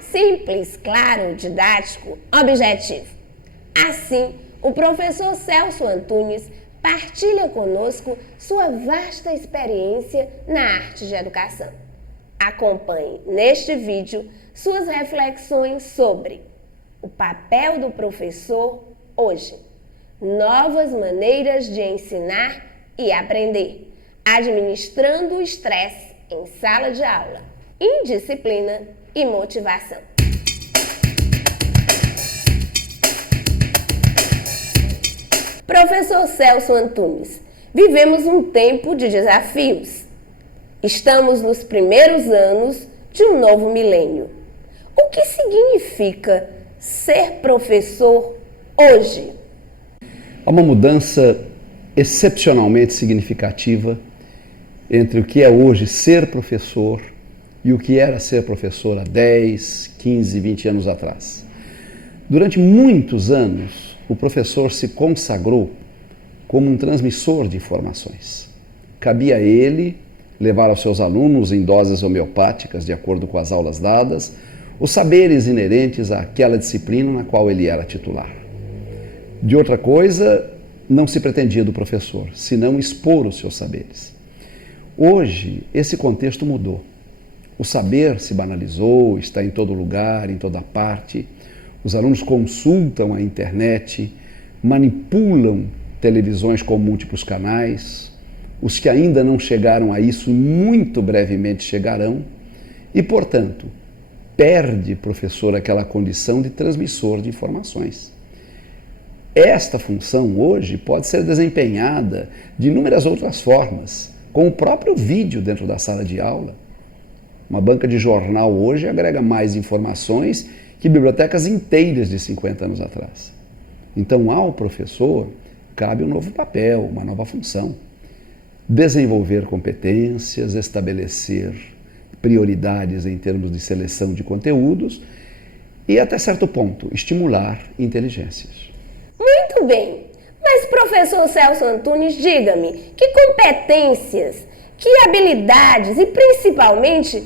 Simples, claro, didático, objetivo. Assim, o professor Celso Antunes partilha conosco sua vasta experiência na arte de educação. Acompanhe neste vídeo suas reflexões sobre o papel do professor hoje, novas maneiras de ensinar e aprender, administrando o estresse em sala de aula, indisciplina e motivação. Professor Celso Antunes, vivemos um tempo de desafios. Estamos nos primeiros anos de um novo milênio. O que significa ser professor hoje? Há uma mudança excepcionalmente significativa entre o que é hoje ser professor e o que era ser professor há 10, 15, 20 anos atrás. Durante muitos anos, o professor se consagrou como um transmissor de informações. Cabia a ele levar aos seus alunos, em doses homeopáticas, de acordo com as aulas dadas, os saberes inerentes àquela disciplina na qual ele era titular. De outra coisa, não se pretendia do professor, senão expor os seus saberes. Hoje, esse contexto mudou. O saber se banalizou, está em todo lugar, em toda parte. Os alunos consultam a internet, manipulam televisões com múltiplos canais. Os que ainda não chegaram a isso, muito brevemente chegarão. E, portanto, perde, professor, aquela condição de transmissor de informações. Esta função hoje pode ser desempenhada de inúmeras outras formas, com o próprio vídeo dentro da sala de aula. Uma banca de jornal hoje agrega mais informações que bibliotecas inteiras de 50 anos atrás. Então, ao professor, cabe um novo papel, uma nova função. Desenvolver competências, estabelecer prioridades em termos de seleção de conteúdos e, até certo ponto, estimular inteligências. Muito bem, mas professor Celso Antunes, diga-me, que competências, que habilidades e principalmente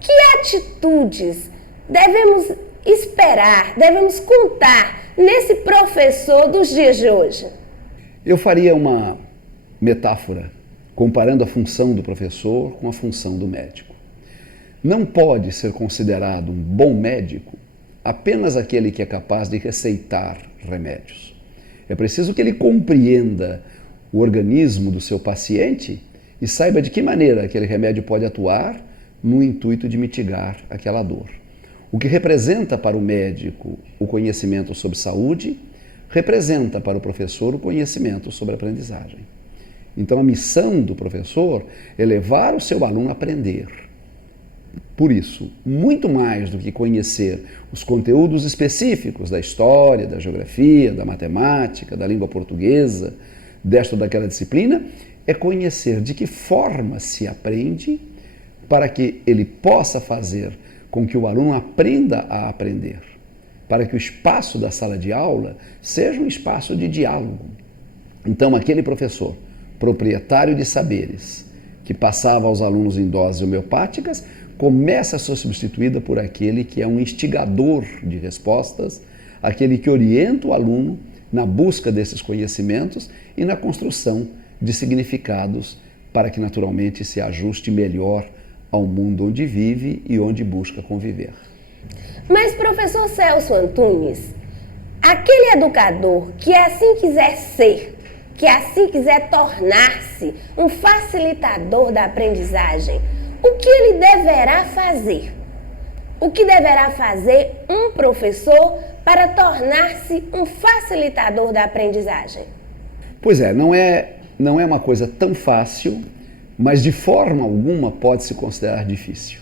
que atitudes devemos esperar, devemos contar nesse professor dos dias de hoje? Eu faria uma metáfora comparando a função do professor com a função do médico. Não pode ser considerado um bom médico apenas aquele que é capaz de receitar remédios. É preciso que ele compreenda o organismo do seu paciente e saiba de que maneira aquele remédio pode atuar no intuito de mitigar aquela dor. O que representa para o médico o conhecimento sobre saúde, representa para o professor o conhecimento sobre aprendizagem. Então a missão do professor é levar o seu aluno a aprender. Por isso, muito mais do que conhecer os conteúdos específicos da história, da geografia, da matemática, da língua portuguesa, desta ou daquela disciplina, é conhecer de que forma se aprende para que ele possa fazer com que o aluno aprenda a aprender, para que o espaço da sala de aula seja um espaço de diálogo. Então, aquele professor, proprietário de saberes, que passava aos alunos em doses homeopáticas, começa a ser substituída por aquele que é um instigador de respostas, aquele que orienta o aluno na busca desses conhecimentos e na construção de significados para que naturalmente se ajuste melhor ao mundo onde vive e onde busca conviver. Mas, professor Celso Antunes, aquele educador que assim quiser ser, que assim quiser tornar-se um facilitador da aprendizagem, o que ele deverá fazer? O que deverá fazer um professor para tornar-se um facilitador da aprendizagem? Pois é, não é uma coisa tão fácil, mas de forma alguma pode se considerar difícil.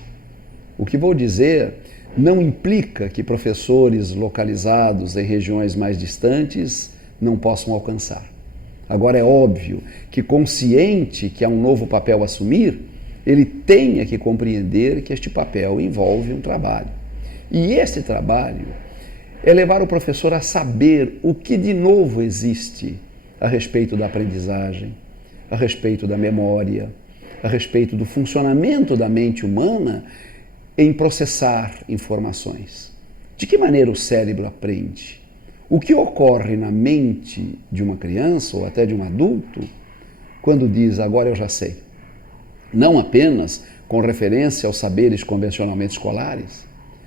O que vou dizer não implica que professores localizados em regiões mais distantes não possam alcançar. Agora é óbvio que, consciente que há um novo papel a assumir, ele tenha que compreender que este papel envolve um trabalho. E esse trabalho é levar o professor a saber o que de novo existe a respeito da aprendizagem, a respeito da memória, a respeito do funcionamento da mente humana em processar informações. De que maneira o cérebro aprende? O que ocorre na mente de uma criança ou até de um adulto quando diz agora eu já sei? Não apenas com referência aos saberes convencionalmente escolares,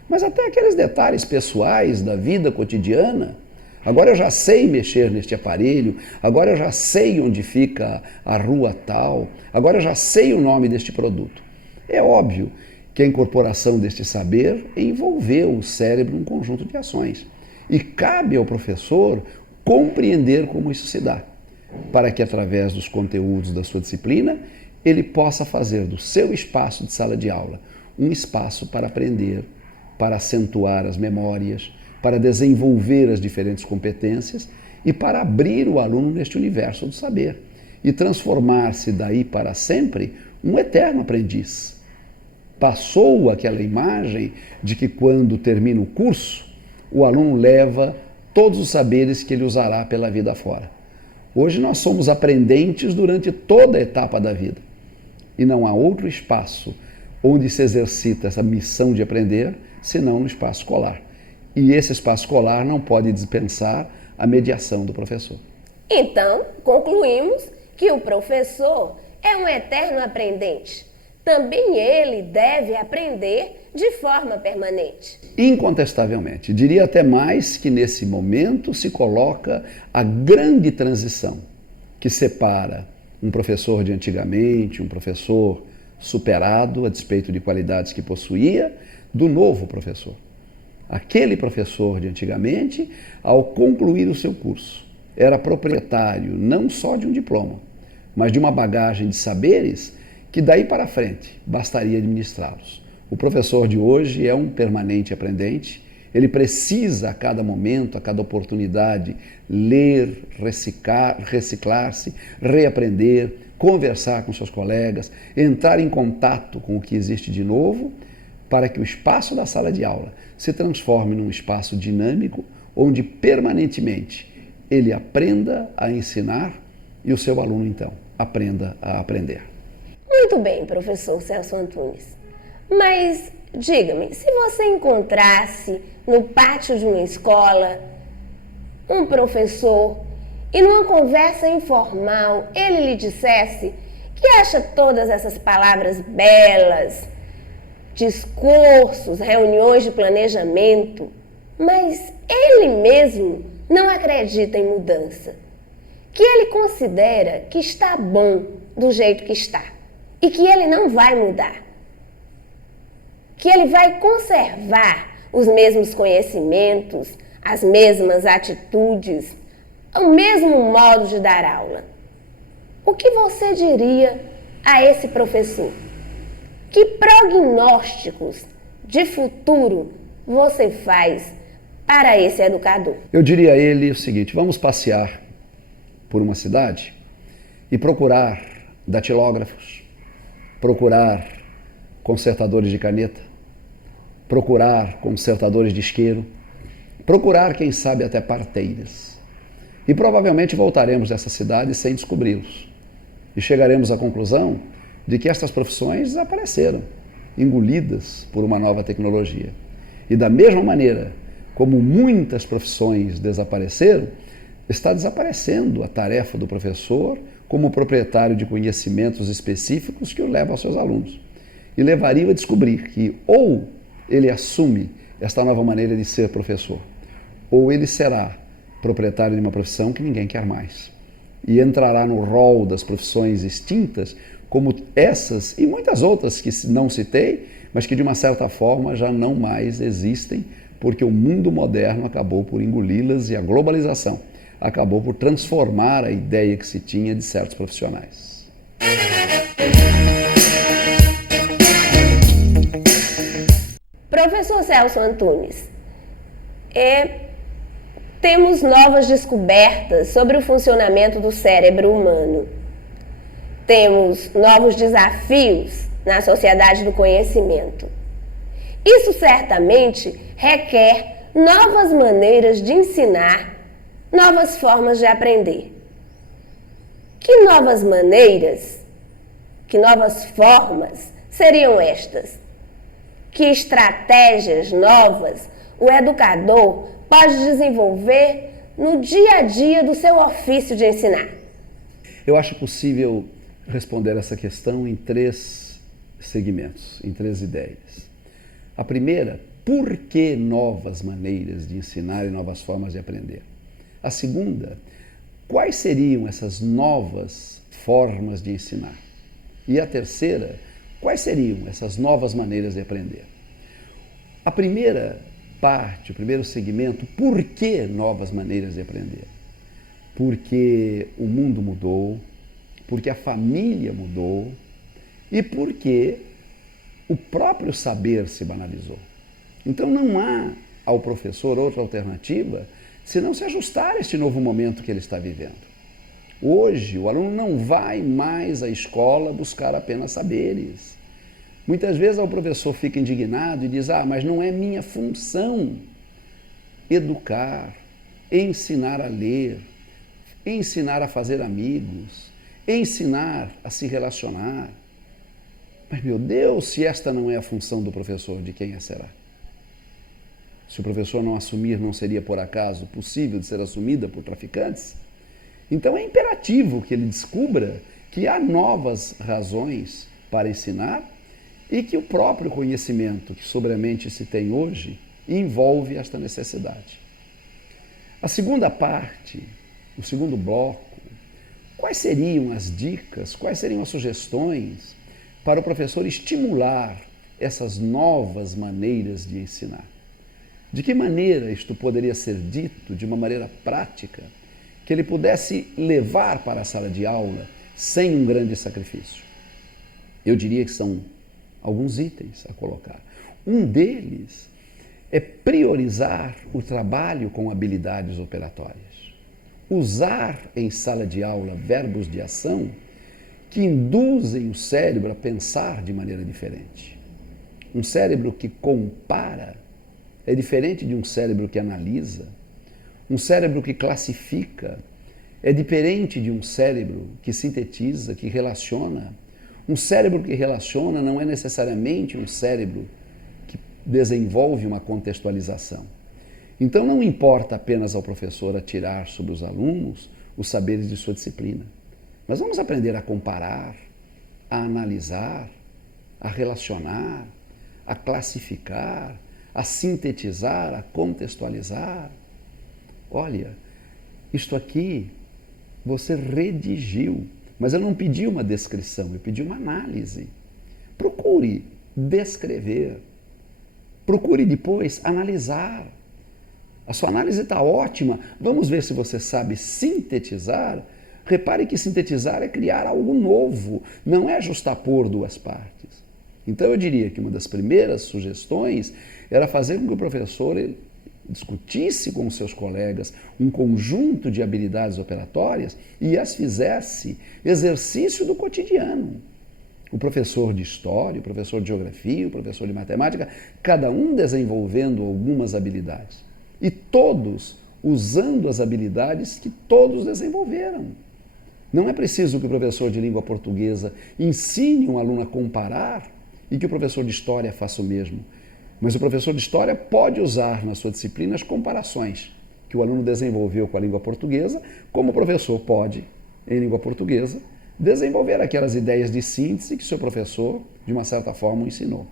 mas até aqueles detalhes pessoais da vida cotidiana. Agora eu já sei mexer neste aparelho, agora eu já sei onde fica a rua tal, agora eu já sei o nome deste produto. É óbvio que a incorporação deste saber envolveu o cérebro num conjunto de ações. E cabe ao professor compreender como isso se dá, para que através dos conteúdos da sua disciplina, ele possa fazer do seu espaço de sala de aula um espaço para aprender, para acentuar as memórias, para desenvolver as diferentes competências e para abrir o aluno neste universo do saber e transformar-se daí para sempre um eterno aprendiz. Passou aquela imagem de que quando termina o curso, o aluno leva todos os saberes que ele usará pela vida fora. Hoje nós somos aprendentes durante toda a etapa da vida e não há outro espaço onde se exercita essa missão de aprender senão no espaço escolar. E esse espaço escolar não pode dispensar a mediação do professor. Então, concluímos que o professor é um eterno aprendente. Também ele deve aprender de forma permanente. Incontestavelmente. Diria até mais que nesse momento se coloca a grande transição que separa um professor de antigamente, um professor superado a despeito de qualidades que possuía, do novo professor. Aquele professor de antigamente, ao concluir o seu curso, era proprietário não só de um diploma, mas de uma bagagem de saberes que daí para frente bastaria administrá-los. O professor de hoje é um permanente aprendente, ele precisa a cada momento, a cada oportunidade, ler, reciclar-se, reaprender, conversar com seus colegas, entrar em contato com o que existe de novo, para que o espaço da sala de aula se transforme num espaço dinâmico, onde permanentemente ele aprenda a ensinar e o seu aluno, então, aprenda a aprender. Muito bem, professor Celso Antunes. Mas, diga-me, se você encontrasse no pátio de uma escola um professor e numa conversa informal ele lhe dissesse que acha todas essas palavras belas, discursos, reuniões de planejamento, mas ele mesmo não acredita em mudança, que ele considera que está bom do jeito que está e que ele não vai mudar, que ele vai conservar os mesmos conhecimentos, as mesmas atitudes, o mesmo modo de dar aula. O que você diria a esse professor? Que prognósticos de futuro você faz para esse educador? Eu diria a ele o seguinte: vamos passear por uma cidade e procurar datilógrafos, procurar consertadores de caneta, procurar consertadores de isqueiro, procurar, quem sabe, até parteiras. E provavelmente voltaremos dessa cidade sem descobri-los. E chegaremos à conclusão de que estas profissões desapareceram, engolidas por uma nova tecnologia. E da mesma maneira como muitas profissões desapareceram, está desaparecendo a tarefa do professor como proprietário de conhecimentos específicos que o leva aos seus alunos. E levaria a descobrir que ou ele assume esta nova maneira de ser professor, ou ele será proprietário de uma profissão que ninguém quer mais. E entrará no rol das profissões extintas, como essas e muitas outras que não citei, mas que de uma certa forma já não mais existem, porque o mundo moderno acabou por engoli-las e a globalização acabou por transformar a ideia que se tinha de certos profissionais. Professor Celso Antunes, temos novas descobertas sobre o funcionamento do cérebro humano. Temos novos desafios na sociedade do conhecimento. Isso certamente requer novas maneiras de ensinar, novas formas de aprender. Que novas maneiras, que novas formas seriam estas? Que estratégias novas o educador pode desenvolver no dia a dia do seu ofício de ensinar? Eu acho possível responder essa questão em 3 segmentos, em 3 ideias. A primeira, por que novas maneiras de ensinar e novas formas de aprender? A segunda, quais seriam essas novas formas de ensinar? E a terceira, quais seriam essas novas maneiras de aprender? A primeira parte, o primeiro segmento, por que novas maneiras de aprender? Porque o mundo mudou, porque a família mudou e porque o próprio saber se banalizou. Então não há ao professor outra alternativa senão se ajustar a este novo momento que ele está vivendo. Hoje, o aluno não vai mais à escola buscar apenas saberes. Muitas vezes o professor fica indignado e diz: mas não é minha função educar, ensinar a ler, ensinar a fazer amigos, ensinar a se relacionar. Mas, meu Deus, se esta não é a função do professor, de quem será? Se o professor não assumir, não seria por acaso possível de ser assumida por traficantes? Então é imperativo que ele descubra que há novas razões para ensinar e que o próprio conhecimento que sobre a mente se tem hoje envolve esta necessidade. A segunda parte, o segundo bloco, quais seriam as dicas, quais seriam as sugestões para o professor estimular essas novas maneiras de ensinar? De que maneira isto poderia ser dito de uma maneira prática, que ele pudesse levar para a sala de aula sem um grande sacrifício? Eu diria que são alguns itens a colocar. Um deles é priorizar o trabalho com habilidades operatórias. Usar em sala de aula verbos de ação que induzem o cérebro a pensar de maneira diferente. Um cérebro que compara é diferente de um cérebro que analisa. Um cérebro que classifica é diferente de um cérebro que sintetiza, que relaciona. Um cérebro que relaciona não é necessariamente um cérebro que desenvolve uma contextualização. Então não importa apenas ao professor atirar sobre os alunos os saberes de sua disciplina. Mas vamos aprender a comparar, a analisar, a relacionar, a classificar, a sintetizar, a contextualizar. Olha, isto aqui você redigiu, mas eu não pedi uma descrição, eu pedi uma análise. Procure descrever, procure depois analisar. A sua análise está ótima, vamos ver se você sabe sintetizar. Repare que sintetizar é criar algo novo, não é justapor 2 partes. Então eu diria que uma das primeiras sugestões era fazer com que o professor discutisse com os seus colegas um conjunto de habilidades operatórias e as fizesse exercício do cotidiano. O professor de história, o professor de geografia, o professor de matemática, cada um desenvolvendo algumas habilidades. E todos usando as habilidades que todos desenvolveram. Não é preciso que o professor de língua portuguesa ensine um aluno a comparar e que o professor de história faça o mesmo. Mas o professor de história pode usar na sua disciplina as comparações que o aluno desenvolveu com a língua portuguesa, como o professor pode, em língua portuguesa, desenvolver aquelas ideias de síntese que o seu professor, de uma certa forma, o ensinou.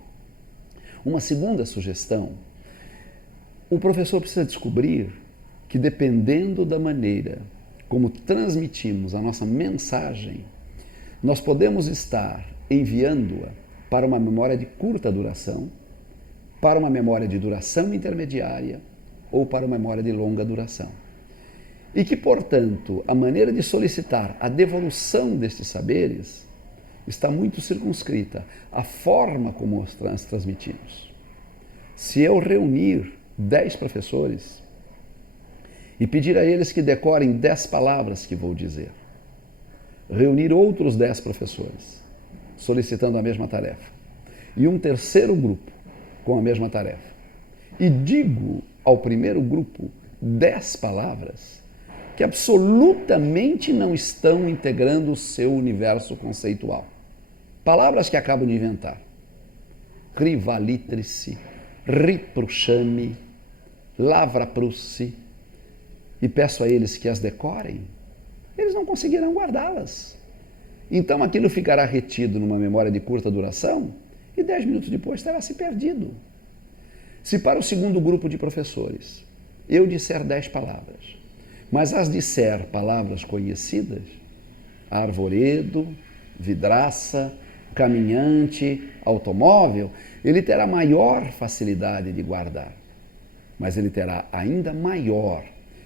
Uma segunda sugestão: o professor precisa descobrir que, dependendo da maneira como transmitimos a nossa mensagem, nós podemos estar enviando-a para uma memória de curta duração, para uma memória de duração intermediária ou para uma memória de longa duração. E que, portanto, a maneira de solicitar a devolução destes saberes está muito circunscrita à forma como os transmitimos. Se eu reunir 10 professores e pedir a eles que decorem 10 palavras que vou dizer, reunir outros 10 professores, solicitando a mesma tarefa, e um terceiro grupo com a mesma tarefa, e digo ao primeiro grupo 10 palavras que absolutamente não estão integrando o seu universo conceitual. Palavras que acabam de inventar. Rivalitrice, ripruchame, lavraprusse, e peço a eles que as decorem, eles não conseguirão guardá-las. Então aquilo ficará retido numa memória de curta duração e 10 minutos depois terá se perdido. Se para o segundo grupo de professores eu disser 10 palavras, mas as disser palavras conhecidas, arvoredo, vidraça, caminhante, automóvel, ele terá maior facilidade de guardar. Mas ele terá ainda maior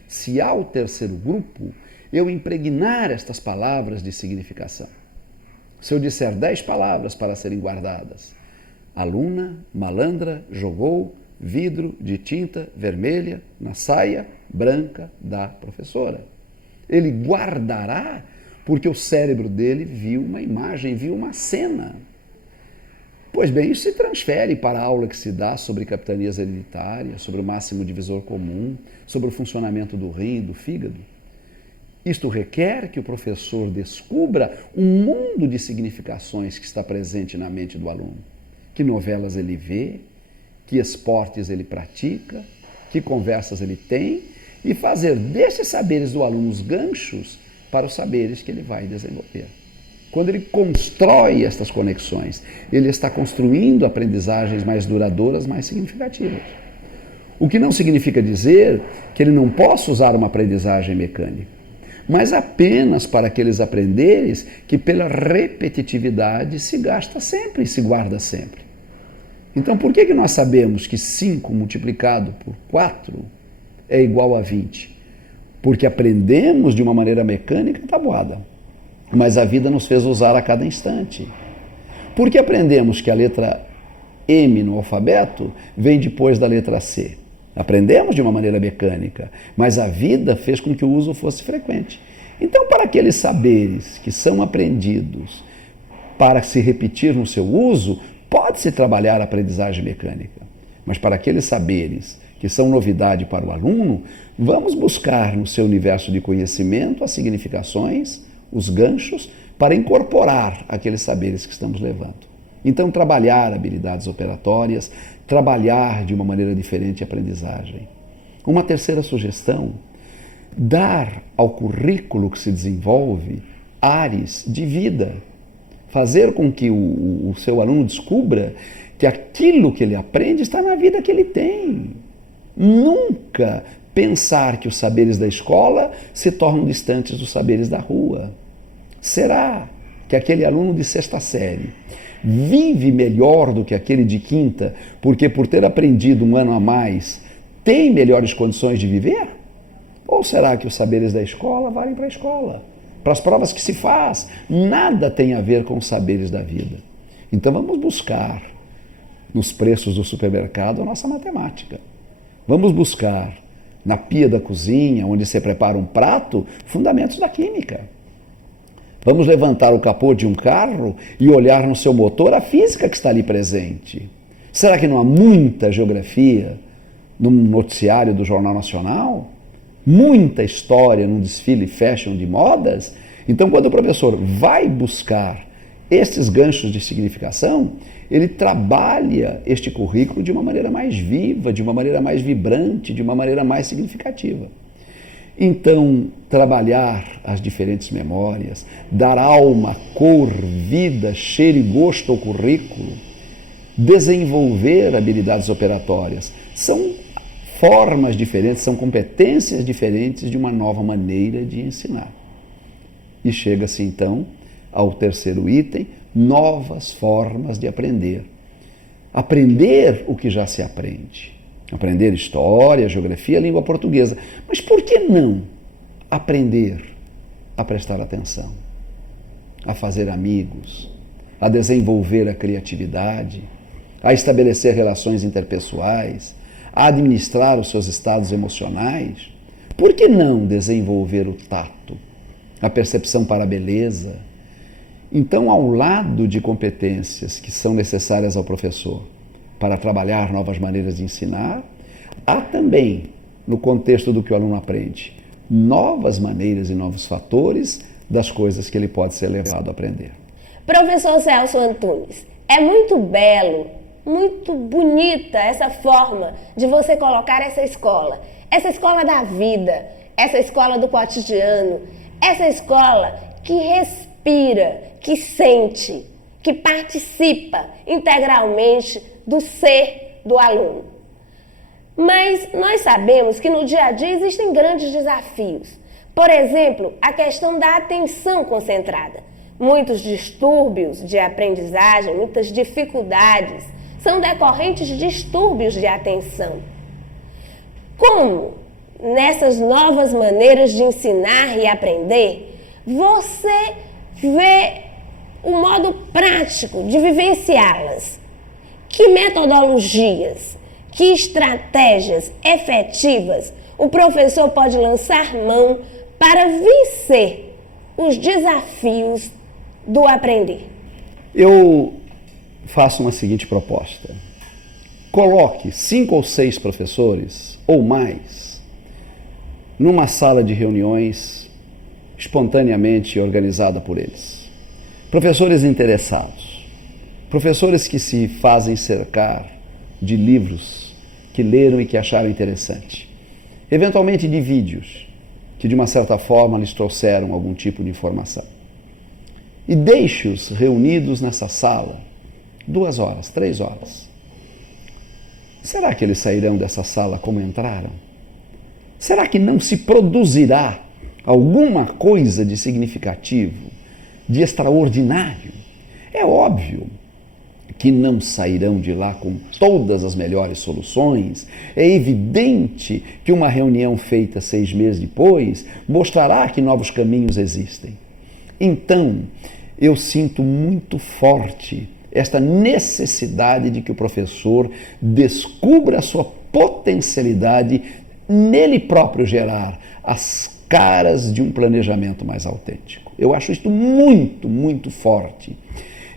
se ao terceiro grupo eu impregnar estas palavras de significação. Se eu disser 10 palavras para serem guardadas, aluna, malandra, jogou vidro de tinta vermelha na saia branca da professora. Ele guardará porque o cérebro dele viu uma imagem, viu uma cena. Pois bem, isso se transfere para a aula que se dá sobre capitanias hereditárias, sobre o máximo divisor comum, sobre o funcionamento do rim e do fígado. Isto requer que o professor descubra um mundo de significações que está presente na mente do aluno. Que novelas ele vê, que esportes ele pratica, que conversas ele tem, e fazer desses saberes do aluno os ganchos para os saberes que ele vai desenvolver. Quando ele constrói estas conexões, ele está construindo aprendizagens mais duradouras, mais significativas. O que não significa dizer que ele não possa usar uma aprendizagem mecânica, mas apenas para aqueles aprenderes que pela repetitividade se gasta sempre e se guarda sempre. Então, por que nós sabemos que 5 multiplicado por 4 é igual a 20? Porque aprendemos de uma maneira mecânica e tabuada, mas a vida nos fez usar a cada instante. Porque aprendemos que a letra M no alfabeto vem depois da letra C. Aprendemos de uma maneira mecânica, mas a vida fez com que o uso fosse frequente. Então, para aqueles saberes que são aprendidos para se repetir no seu uso, pode-se trabalhar a aprendizagem mecânica. Mas para aqueles saberes que são novidade para o aluno, vamos buscar no seu universo de conhecimento as significações, os ganchos, para incorporar aqueles saberes que estamos levando. Então, trabalhar habilidades operatórias, trabalhar de uma maneira diferente a aprendizagem. Uma terceira sugestão, dar ao currículo que se desenvolve ares de vida. Fazer com que o seu aluno descubra que aquilo que ele aprende está na vida que ele tem. Nunca pensar que os saberes da escola se tornam distantes dos saberes da rua. Será que aquele aluno de 6ª série vive melhor do que aquele de 5ª, porque por ter aprendido um ano a mais, tem melhores condições de viver? Ou será que os saberes da escola valem para a escola? Para as provas que se faz, nada tem a ver com os saberes da vida. Então vamos buscar nos preços do supermercado a nossa matemática. Vamos buscar na pia da cozinha, onde se prepara um prato, fundamentos da química. Vamos levantar o capô de um carro e olhar no seu motor a física que está ali presente. Será que não há muita geografia no noticiário do Jornal Nacional? Muita história num desfile fashion de modas? Então, quando o professor vai buscar estes ganchos de significação, ele trabalha este currículo de uma maneira mais viva, de uma maneira mais vibrante, de uma maneira mais significativa. Então, trabalhar as diferentes memórias, dar alma, cor, vida, cheiro e gosto ao currículo, desenvolver habilidades operatórias, são formas diferentes, são competências diferentes de uma nova maneira de ensinar. E chega-se então ao terceiro item, novas formas de aprender. Aprender o que já se aprende. Aprender história, geografia, língua portuguesa. Mas por que não aprender a prestar atenção, a fazer amigos, a desenvolver a criatividade, a estabelecer relações interpessoais, a administrar os seus estados emocionais? Por que não desenvolver o tato, a percepção para a beleza? Então, ao lado de competências que são necessárias ao professor para trabalhar novas maneiras de ensinar, há também, no contexto do que o aluno aprende, novas maneiras e novos fatores das coisas que ele pode ser levado a aprender. Professor Celso Antunes, é muito belo, muito bonita essa forma de você colocar essa escola da vida, essa escola do cotidiano, essa escola que respira, que sente, que participa integralmente do ser do aluno. Mas nós sabemos que no dia a dia existem grandes desafios. Por exemplo, a questão da atenção concentrada. Muitos distúrbios de aprendizagem, muitas dificuldades são decorrentes de distúrbios de atenção. Como, nessas novas maneiras de ensinar e aprender, você vê o modo prático de vivenciá-las? Que metodologias, que estratégias efetivas o professor pode lançar mão para vencer os desafios do aprender? Eu faço uma seguinte proposta. Coloque 5 ou 6 professores ou mais numa sala de reuniões espontaneamente organizada por eles. Professores interessados, professores que se fazem cercar de livros que leram e que acharam interessante, eventualmente de vídeos que de uma certa forma lhes trouxeram algum tipo de informação. E deixe-os reunidos nessa sala 2 horas, 3 horas. Será que eles sairão dessa sala como entraram? Será que não se produzirá alguma coisa de significativo, de extraordinário? É óbvio que não sairão de lá com todas as melhores soluções. É evidente que uma reunião feita 6 meses depois mostrará que novos caminhos existem. Então, eu sinto muito forte esta necessidade de que o professor descubra a sua potencialidade nele próprio gerar as caras de um planejamento mais autêntico. Eu acho isto muito, muito forte.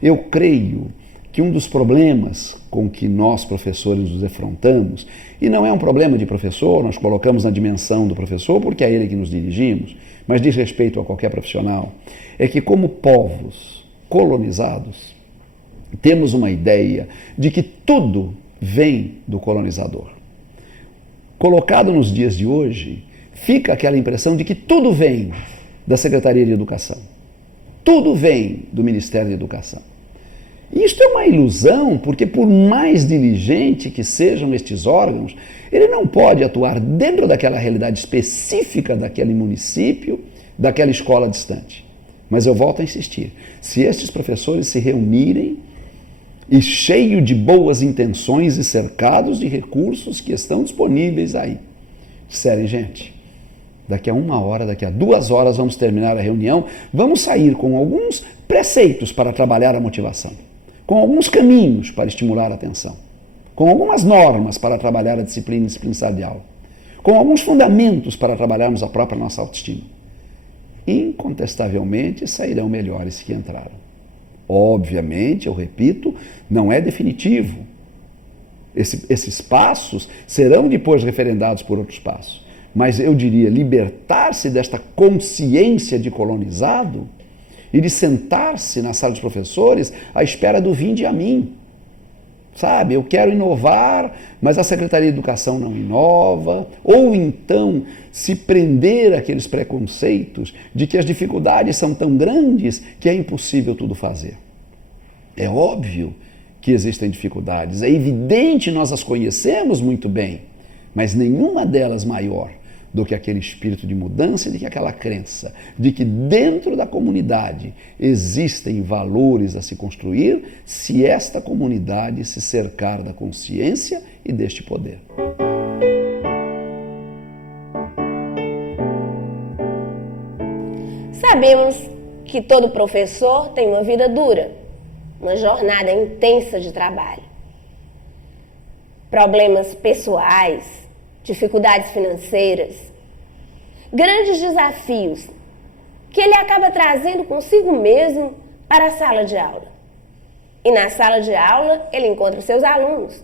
Eu creio que um dos problemas com que nós, professores, nos defrontamos, e não é um problema de professor, nós colocamos na dimensão do professor porque é a ele que nos dirigimos, mas diz respeito a qualquer profissional, é que como povos colonizados, temos uma ideia de que tudo vem do colonizador. Colocado nos dias de hoje, fica aquela impressão de que tudo vem da Secretaria de Educação. Tudo vem do Ministério da Educação. E isto é uma ilusão, porque por mais diligente que sejam estes órgãos, ele não pode atuar dentro daquela realidade específica daquele município, daquela escola distante. Mas eu volto a insistir, se estes professores se reunirem e cheios de boas intenções e cercados de recursos que estão disponíveis aí, disserem, gente, daqui a 1 hora, daqui a 2 horas vamos terminar a reunião, vamos sair com alguns preceitos para trabalhar a motivação, com alguns caminhos para estimular a atenção, com algumas normas para trabalhar a disciplina e disciplina de aula, com alguns fundamentos para trabalharmos a própria nossa autoestima. Incontestavelmente sairão melhores que entraram. Obviamente, eu repito, não é definitivo. Esses passos serão depois referendados por outros passos. Mas eu diria, libertar-se desta consciência de colonizado e de sentar-se na sala dos professores à espera do vinde a mim. Sabe, eu quero inovar, mas a Secretaria de Educação não inova. Ou então se prender àqueles preconceitos de que as dificuldades são tão grandes que é impossível tudo fazer. É óbvio que existem dificuldades, é evidente, nós as conhecemos muito bem, mas nenhuma delas maior do que aquele espírito de mudança e de que aquela crença de que dentro da comunidade existem valores a se construir se esta comunidade se cercar da consciência e deste poder. Sabemos que todo professor tem uma vida dura, uma jornada intensa de trabalho. Problemas pessoais, dificuldades financeiras, grandes desafios que ele acaba trazendo consigo mesmo para a sala de aula. E na sala de aula ele encontra seus alunos.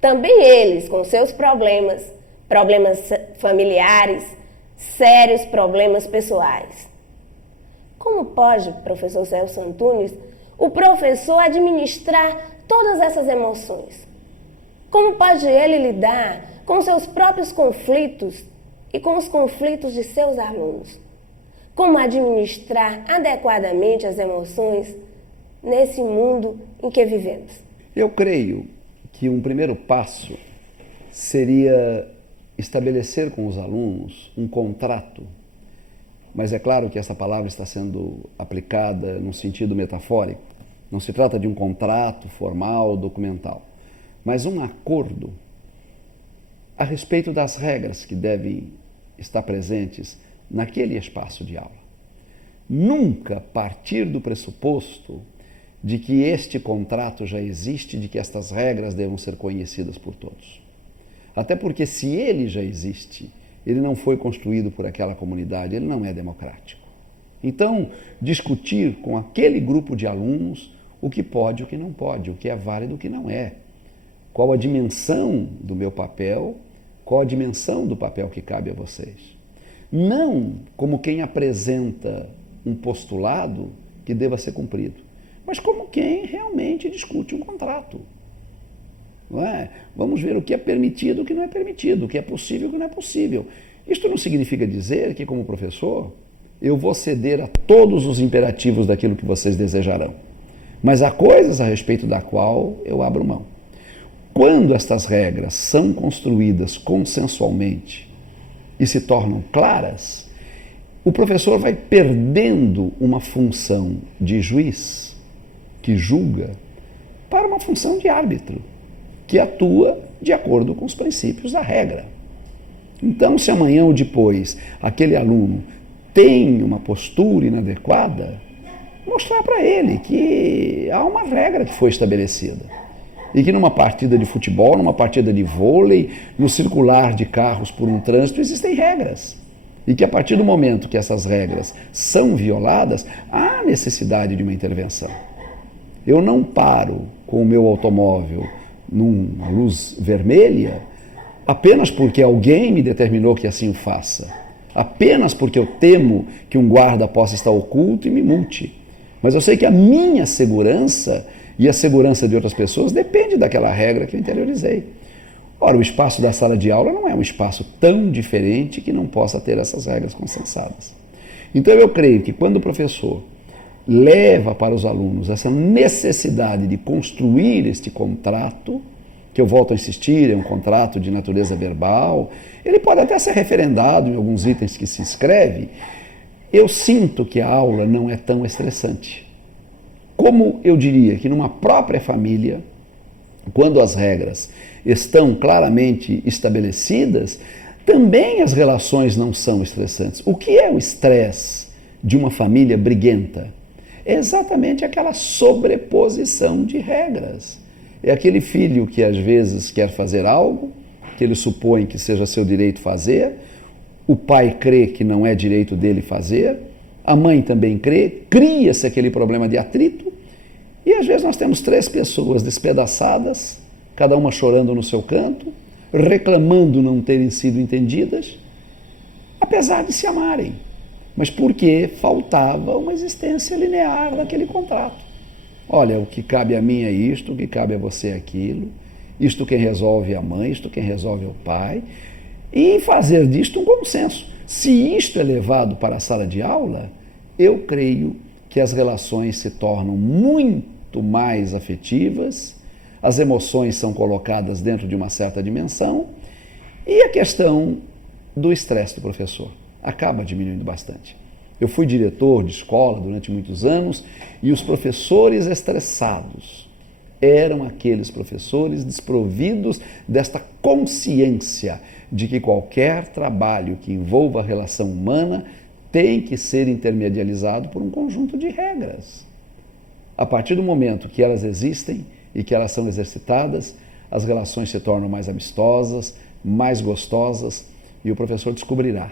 Também eles, com seus problemas, problemas familiares, sérios problemas pessoais. Como pode, professor Celso Antunes, o professor administrar todas essas emoções? Como pode ele lidar com seus próprios conflitos e com os conflitos de seus alunos? Como administrar adequadamente as emoções nesse mundo em que vivemos? Eu creio que um primeiro passo seria estabelecer com os alunos um contrato, mas é claro que essa palavra está sendo aplicada num sentido metafórico. Não se trata de um contrato formal, documental, mas um acordo a respeito das regras que devem estar presentes naquele espaço de aula. Nunca partir do pressuposto de que este contrato já existe, de que estas regras devam ser conhecidas por todos. Até porque se ele já existe, ele não foi construído por aquela comunidade, ele não é democrático. Então, discutir com aquele grupo de alunos o que pode e o que não pode, o que é válido e o que não é. Qual a dimensão do meu papel, qual a dimensão do papel que cabe a vocês. Não como quem apresenta um postulado que deva ser cumprido, mas como quem realmente discute um contrato. Não é? Vamos ver o que é permitido e o que não é permitido, o que é possível e o que não é possível. Isto não significa dizer que, como professor, eu vou ceder a todos os imperativos daquilo que vocês desejarão, mas há coisas a respeito da qual eu abro mão. Quando estas regras são construídas consensualmente e se tornam claras, o professor vai perdendo uma função de juiz, que julga, para uma função de árbitro, que atua de acordo com os princípios da regra. Então, se amanhã ou depois aquele aluno tem uma postura inadequada, mostrar para ele que há uma regra que foi estabelecida e que numa partida de futebol, numa partida de vôlei, no circular de carros por um trânsito existem regras e que a partir do momento que essas regras são violadas, há necessidade de uma intervenção. Eu não paro com o meu automóvel numa luz vermelha apenas porque alguém me determinou que assim o faça, apenas porque eu temo que um guarda possa estar oculto e me multe. Mas eu sei que a minha segurança e a segurança de outras pessoas depende daquela regra que eu interiorizei. Ora, o espaço da sala de aula não é um espaço tão diferente que não possa ter essas regras consensadas. Então eu creio que quando o professor leva para os alunos essa necessidade de construir este contrato, que eu volto a insistir, é um contrato de natureza verbal, ele pode até ser referendado em alguns itens que se escreve, eu sinto que a aula não é tão estressante. Como eu diria que numa própria família, quando as regras estão claramente estabelecidas, também as relações não são estressantes. O que é o estresse de uma família briguenta? É exatamente aquela sobreposição de regras. É aquele filho que às vezes quer fazer algo, que ele supõe que seja seu direito fazer, o pai crê que não é direito dele fazer, a mãe também crê, cria-se aquele problema de atrito, e às vezes nós temos 3 pessoas despedaçadas, cada uma chorando no seu canto, reclamando não terem sido entendidas, apesar de se amarem, mas porque faltava uma existência linear daquele contrato. Olha, o que cabe a mim é isto, o que cabe a você é aquilo, isto quem resolve é a mãe, isto quem resolve é o pai, e fazer disto um consenso. Se isto é levado para a sala de aula, eu creio que as relações se tornam muito mais afetivas, as emoções são colocadas dentro de uma certa dimensão e a questão do estresse do professor acaba diminuindo bastante. Eu fui diretor de escola durante muitos anos e os professores estressados eram aqueles professores desprovidos desta consciência de que qualquer trabalho que envolva a relação humana tem que ser intermedializado por um conjunto de regras. A partir do momento que elas existem e que elas são exercitadas, as relações se tornam mais amistosas, mais gostosas e o professor descobrirá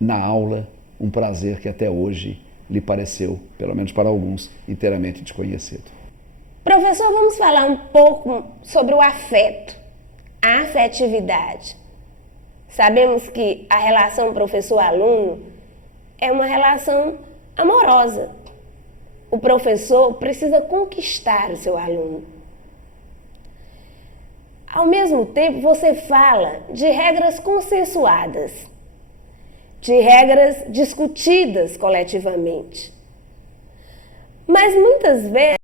na aula um prazer que até hoje lhe pareceu, pelo menos para alguns, inteiramente desconhecido. Professor, vamos falar um pouco sobre o afeto. a afetividade. Sabemos que a relação professor-aluno é uma relação amorosa. O professor precisa conquistar o seu aluno. Ao mesmo tempo, você fala de regras consensuadas, de regras discutidas coletivamente. Mas muitas vezes